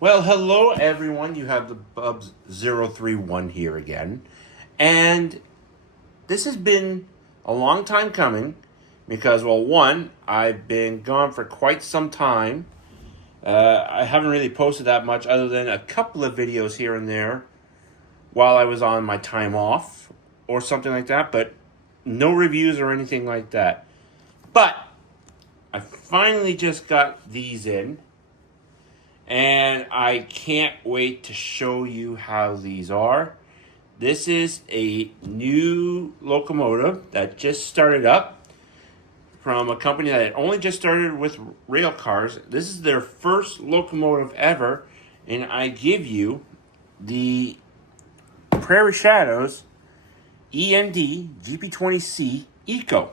Well, hello everyone. You have the Bubs031 here again. And this has been a long time coming because, well, one, I've been gone for quite some time. I haven't really posted that much other than a couple of videos here and there while I was on my time off or something like that, but no reviews or anything like that. But I finally just got these in. And I can't wait to show you how these are. This is a new locomotive that just started up from a company that had only just started with rail cars. This is their first locomotive ever, and I give you the Prairie Shadows END GP20ECO.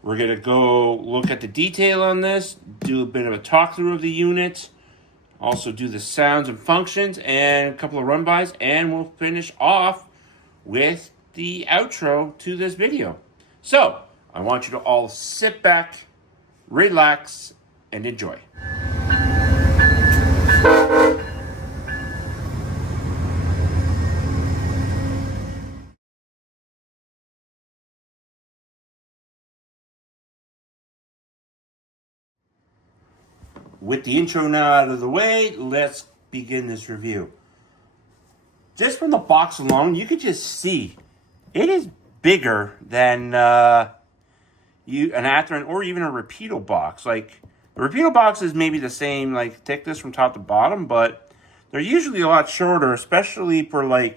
We're going to go look at the detail on this, do a bit of a talk through of the unit, also do the sounds and functions and a couple of run-bys, and we'll finish off with the outro to this video. So, I want you to all sit back, relax, and enjoy. With the intro now out of the way, let's begin this review. Just from the box alone, you could just see it is bigger than an Atheron or even a Rapido box. Like, the Rapido box is maybe the same like thickness from top to bottom, but they're usually a lot shorter, especially for a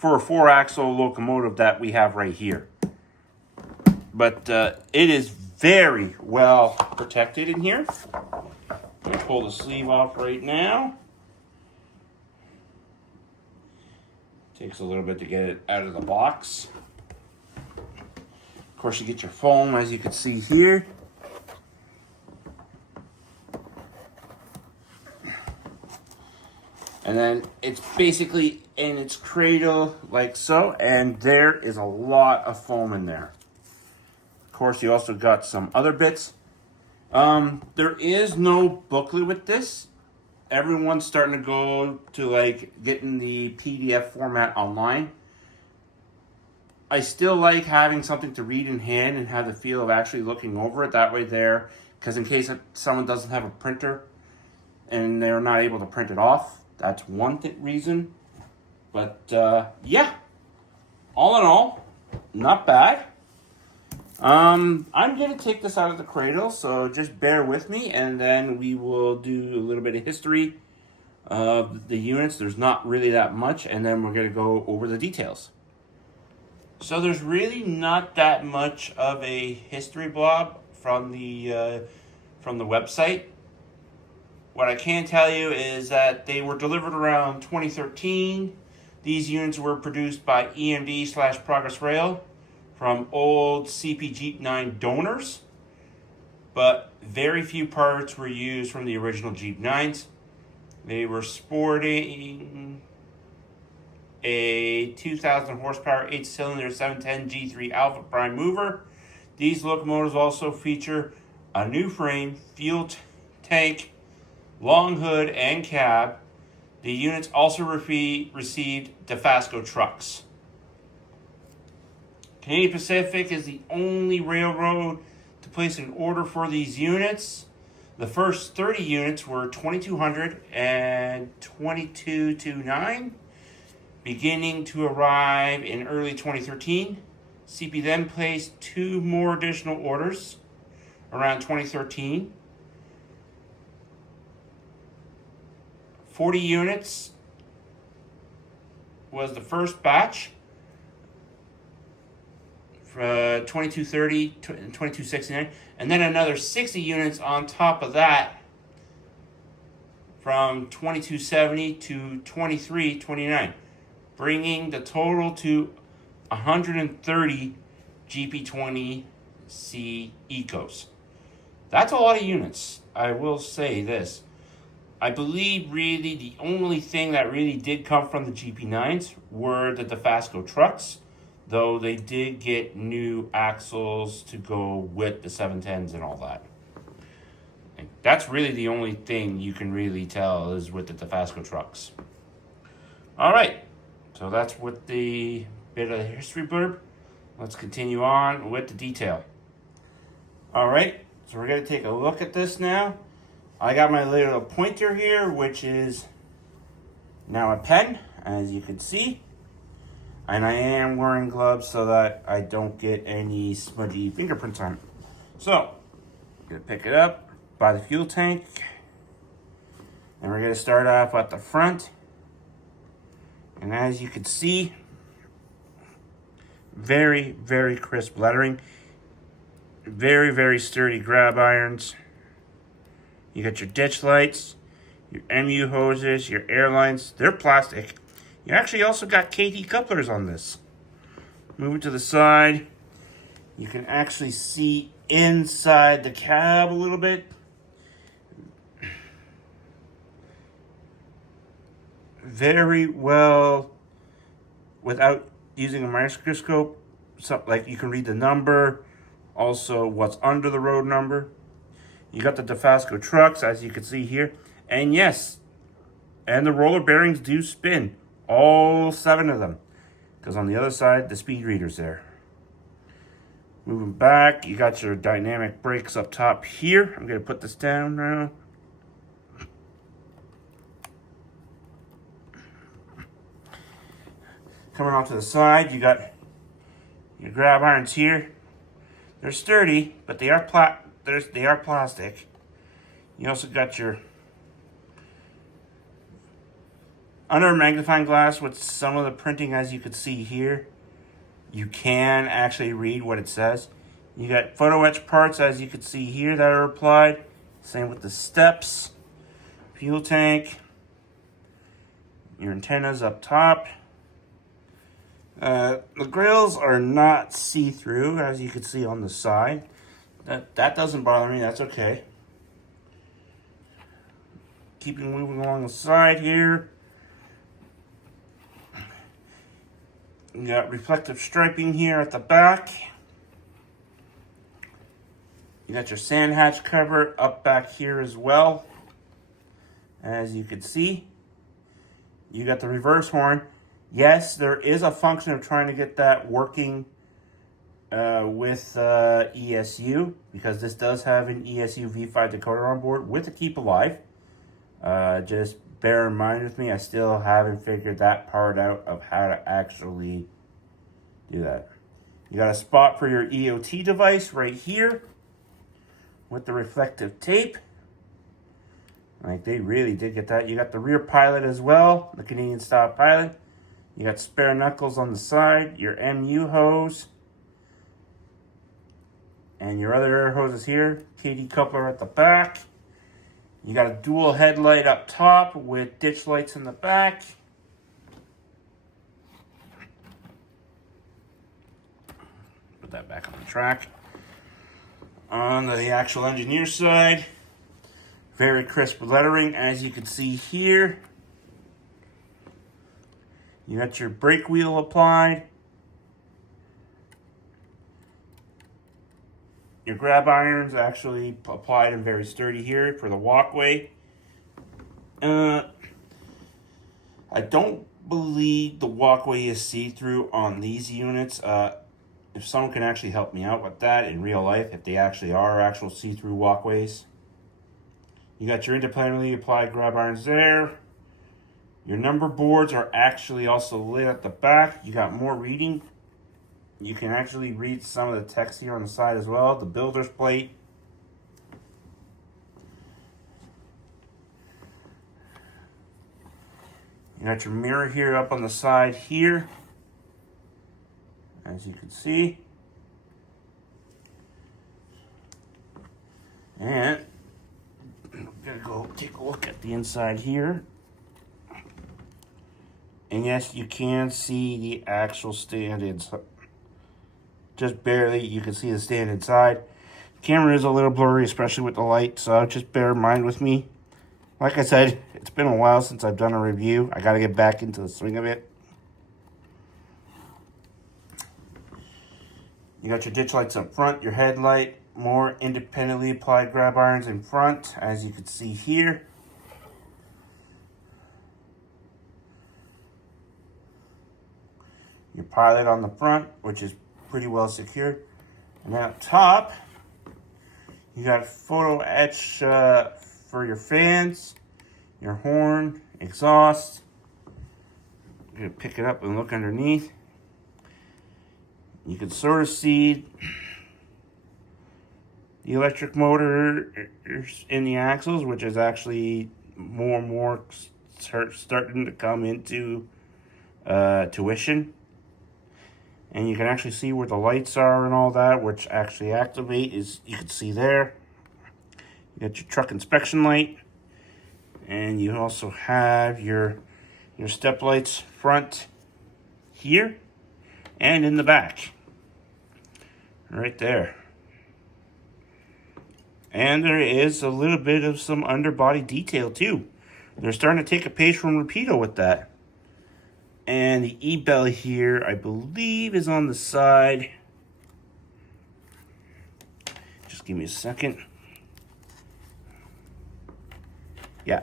4-axle locomotive that we have right here. But it is very well protected in here. I'm going to pull the sleeve off right now. Takes a little bit to get it out of the box. Of course, you get your foam, as you can see here. And then it's basically in its cradle like so, and there is a lot of foam in there. Of course, you also got some other bits. There is no booklet with this. Everyone's starting to go to getting the PDF format online. I still like having something to read in hand and have the feel of actually looking over it that way there, because in case someone doesn't have a printer and they're not able to print it off, that's one reason. But yeah, all in all, not bad. I'm going to take this out of the cradle, so just bear with me, and then we will do a little bit of history of the units. There's not really that much, and then we're going to go over the details. So there's really not that much of a history blob from the website. What I can tell you is that they were delivered around 2013. These units were produced by EMD/Progress Rail from old CP Jeep9 donors, but very few parts were used from the original Jeep9s. They were sporting a 2,000 horsepower 8-cylinder 710 G3 Alpha Prime mover. These locomotives also feature a new frame, fuel tank, long hood, and cab. The units also received Dofasco trucks. Canadian Pacific is the only railroad to place an order for these units. The first 30 units were 2,200 and 2229, beginning to arrive in early 2013. CP then placed 2 more additional orders around 2013. 40 units was the first batch. 2230 and 2269, and then another 60 units on top of that from 2270 to 2329, bringing the total to 130 GP20ECOs. That's a lot of units. I will say this. I believe really the only thing that really did come from the GP9s were the Dofasco trucks, though they did get new axles to go with the 710s and all that. And that's really the only thing you can really tell is with the DeFasco trucks. All right, so that's with the bit of the history blurb. Let's continue on with the detail. All right, so we're gonna take a look at this now. I got my little pointer here, which is now a pen, as you can see. And I am wearing gloves so that I don't get any smudgy fingerprints on it. So, I'm gonna pick it up by the fuel tank. And we're gonna start off at the front. And as you can see, very, very crisp lettering. Very, very sturdy grab irons. You got your ditch lights, your MU hoses, your air lines. They're plastic. You actually also got KT couplers on this. Move it to the side. You can actually see inside the cab a little bit. Very well, without using a microscope, so, like you can read the number, also what's under the road number. You got the DeFasco trucks, as you can see here. And yes, and the roller bearings do spin. All 7 of them. Because on the other side, the speed reader's there. Moving back, you got your dynamic brakes up top here. I'm going to put this down now. Coming off to the side, you got your grab irons here. They're sturdy, but they are plastic. You also got your under magnifying glass with some of the printing, as you can see here. You can actually read what it says. You got photo etch parts, as you can see here, that are applied. Same with the steps, fuel tank, your antennas up top. The grills are not see-through, as you can see on the side. That doesn't bother me, that's okay. Keeping moving along the side here. You got reflective striping here at the back. You got your sand hatch cover up back here as well. As you can see. You got the reverse horn. Yes, there is a function of trying to get that working with ESU, because this does have an ESU V5 decoder on board with a keep alive. Just bear in mind with me, I still haven't figured that part out of how to actually do that. You got a spot for your EOT device right here with the reflective tape. Like, they really did get that. You got the rear pilot as well, the Canadian style pilot. You got spare knuckles on the side, your MU hose, and your other air hoses here. KD coupler at the back. You got a dual headlight up top with ditch lights in the back. Put that back on the track. On the actual engineer side, very crisp lettering, as you can see here. You got your brake wheel applied. Your grab irons actually applied and very sturdy here for the walkway. I don't believe the walkway is see-through on these units. If someone can actually help me out with that in real life, if they actually are actual see-through walkways. You got your independently applied grab irons there. Your number boards are actually also lit at the back. You got more reading. You can actually read some of the text here on the side as well. The builder's plate. You got your mirror here up on the side here, as you can see. And I'm gonna go take a look at the inside here. And yes, you can see the actual stand inside. Just barely, you can see the stand inside. The camera is a little blurry, especially with the light, so just bear in mind with me. Like I said, it's been a while since I've done a review. I gotta get back into the swing of it. You got your ditch lights up front, your headlight, more independently applied grab irons in front, as you can see here. Your pilot on the front, which is pretty well secured. And out top, you got photo etch for your fans, your horn, exhaust. I'm gonna pick it up and look underneath. You can sort of see the electric motor in the axles, which is actually more and more starting to come into tuition. And you can actually see where the lights are and all that, which actually activate, is you can see there. You got your truck inspection light, and you also have your step lights front here and in the back, right there. And there is a little bit of some underbody detail too. They're starting to take a page from Rapido with that. And the E-bell here, I believe, is on the side. Just give me a second. Yeah.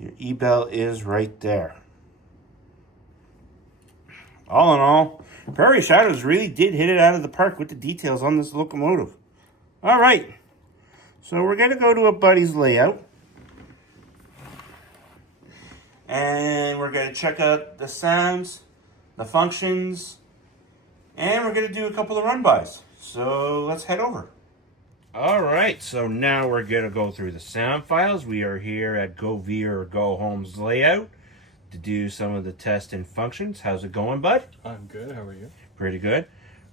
Your E-bell is right there. All in all, Prairie Shadows really did hit it out of the park with the details on this locomotive. All right. So we're going to go to a buddy's layout. And we're going to check out the sounds, the functions, and we're going to do a couple of run-bys. So let's head over. All right, so now we're going to go through the sound files. We are here at Go Veer or Go Home's layout to do some of the tests and functions. How's it going, bud? I'm good. How are you? Pretty good.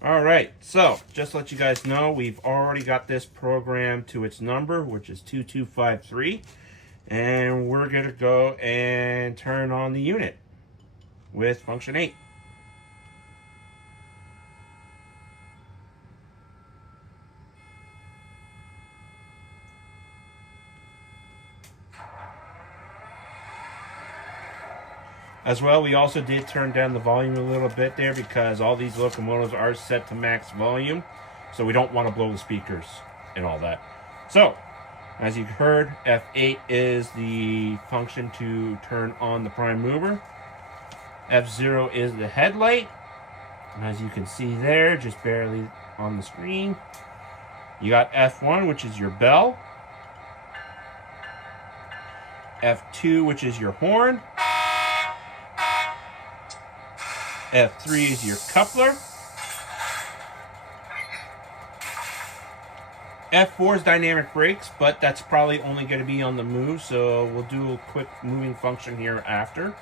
All right, so just to let you guys know, we've already got this programmed to its number, which is 2253. And we're going to go and turn on the unit with function 8. As well, we also did turn down the volume a little bit there because all these locomotives are set to max volume, so we don't want to blow the speakers and all that. So, as you heard, F8 is the function to turn on the prime mover. F0 is the headlight. And as you can see there, just barely on the screen. You got F1, which is your bell. F2, which is your horn. F3 is your coupler. F4 is dynamic brakes, but that's probably only going to be on the move, so we'll do a quick moving function here after.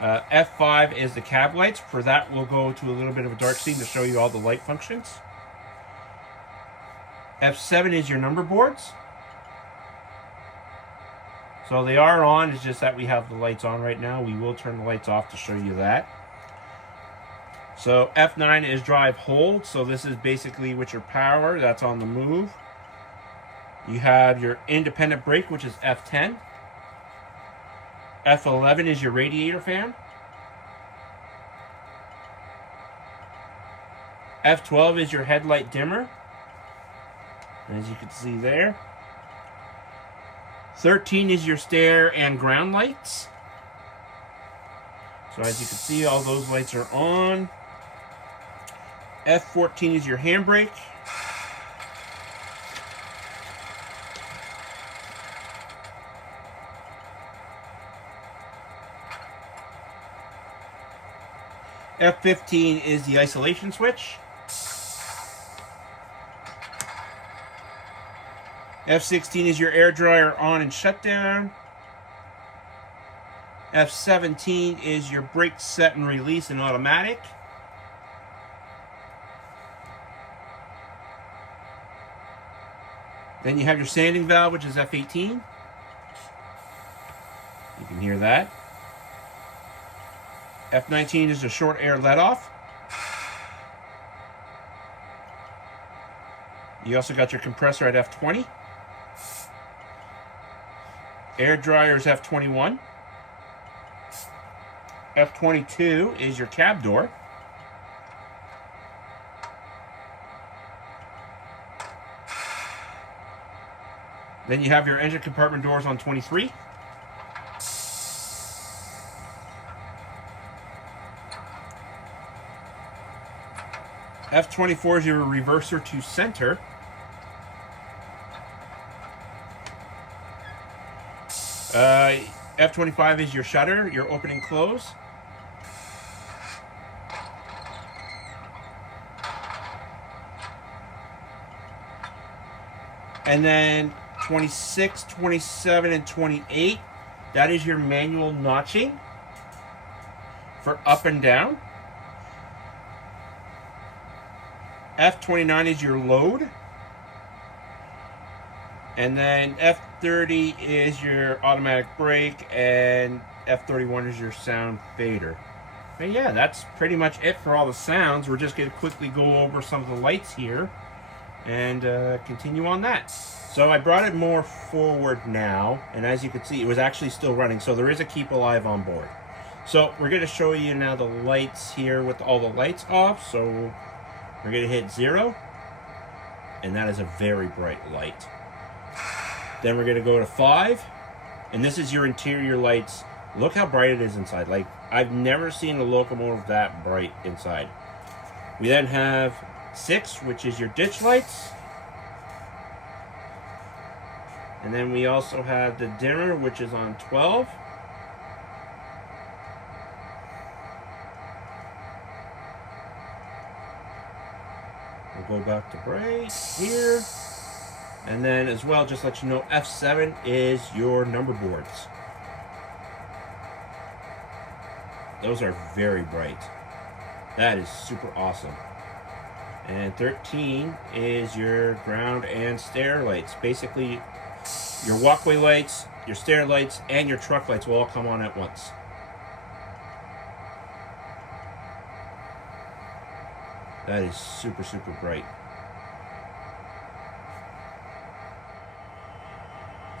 F5 is the cab lights. For that, we'll go to a little bit of a dark scene to show you all the light functions. F7 is your number boards. So they are on, it's just that we have the lights on right now. We will turn the lights off to show you that. So F9 is drive hold, so this is basically with your power, that's on the move. You have your independent brake, which is F10. F11 is your radiator fan. F12 is your headlight dimmer, as you can see there. 13 is your stair and ground lights. So as you can see, all those lights are on. F14 is your handbrake. F15 is the isolation switch. F16 is your air dryer on and shut down. F17 is your brake set and release and automatic. Then you have your sanding valve, which is F18. You can hear that. F19 is a short air let-off. You also got your compressor at F20. Air dryer is F21. F22 is your cab door. Then you have your engine compartment doors on 23. F24 is your reverser to center. F25 is your shutter, your open and close. And then 26, 27, and 28, that is your manual notching for up and down. F29 is your load. And then F30 is your automatic brake, and F31 is your sound fader. But yeah, that's pretty much it for all the sounds. We're just going to quickly go over some of the lights here and continue on that. So I brought it more forward now, and as you can see, it was actually still running, so there is a keep alive on board. So we're going to show you now the lights here with all the lights off. So we're going to hit 0, and that is a very bright light. Then we're going to go to 5, and this is your interior lights. Look how bright it is inside. Like, I've never seen a locomotive that bright inside. We then have 6, which is your ditch lights. And then we also have the dimmer, which is on 12. We'll go back to bright here. And then as well, just let you know, F7 is your number boards. Those are very bright. That is super awesome. And 13 is your ground and stair lights. Basically, your walkway lights, your stair lights, and your truck lights will all come on at once. That is super, super bright.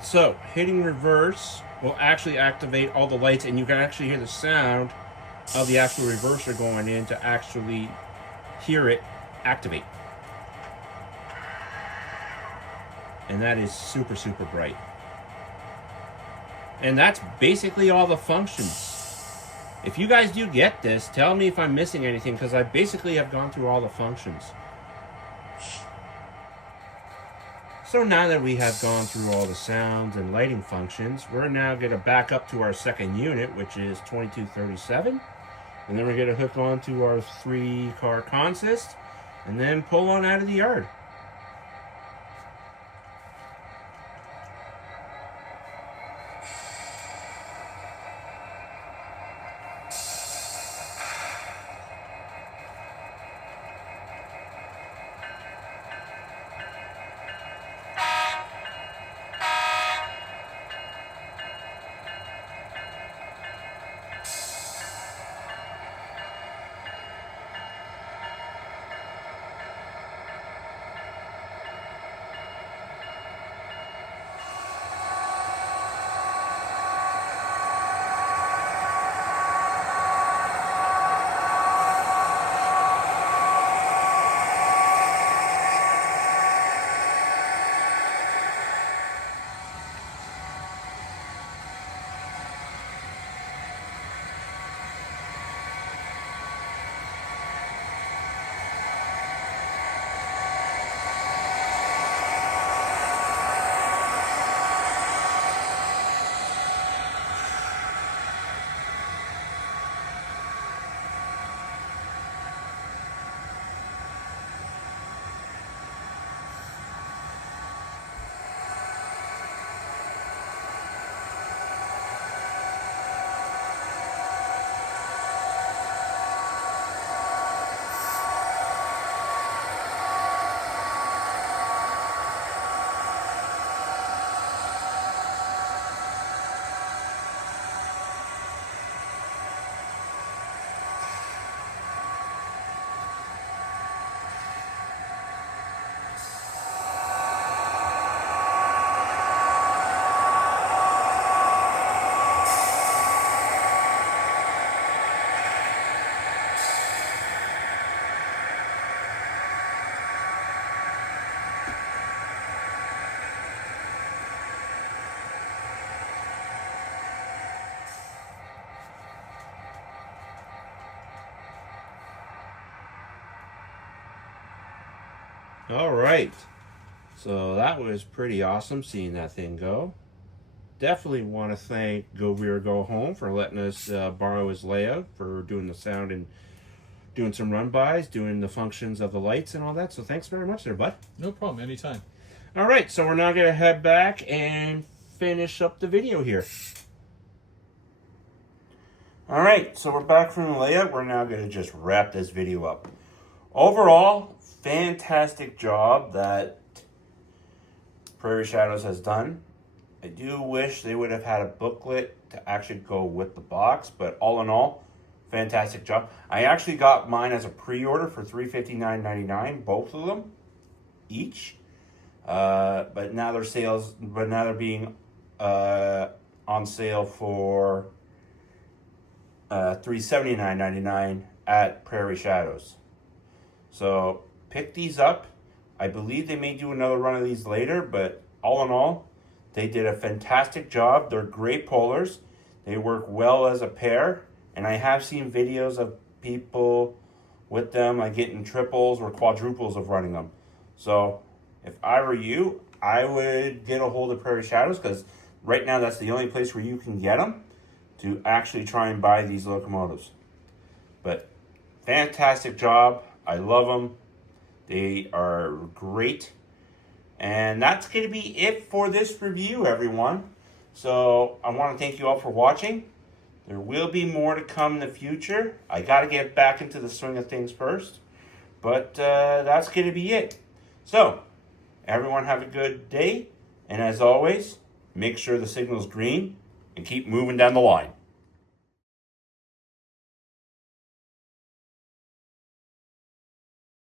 So, hitting reverse will actually activate all the lights, and you can actually hear the sound of the actual reverser going in to actually hear it activate. And that is super, super bright. And that's basically all the functions. If you guys do get this, tell me if I'm missing anything, because I basically have gone through all the functions. So now that we have gone through all the sounds and lighting functions, we're now going to back up to our second unit, which is 2237. And then we're going to hook on to our 3-car consist, and then pull on out of the yard. All right. So that was pretty awesome seeing that thing go. Definitely want to thank Go Rear Go Home for letting us borrow his layout for doing the sound and doing some run-bys, doing the functions of the lights and all that. So thanks very much there, bud. No problem, anytime. All right, so we're now going to head back and finish up the video here. All right, so we're back from the layout. We're now going to just wrap this video up. Overall, fantastic job that Prairie Shadows has done. I do wish they would have had a booklet to actually go with the box, but all in all, fantastic job. I actually got mine as a pre-order for $359.99, both of them, each. But now they're being on sale for $379.99 at Prairie Shadows. So pick these up. I believe they may do another run of these later, but all in all, they did a fantastic job. They're great pullers. They work well as a pair, and I have seen videos of people with them, like getting triples or quadruples of running them. So if I were you, I would get a hold of Prairie Shadows, because right now that's the only place where you can get them to actually try and buy these locomotives. But fantastic job. I love them. They are great. And that's going to be it for this review, everyone. So I want to thank you all for watching. There will be more to come in the future. I got to get back into the swing of things first. But that's going to be it. So everyone have a good day. And as always, make sure the signal's green and keep moving down the line.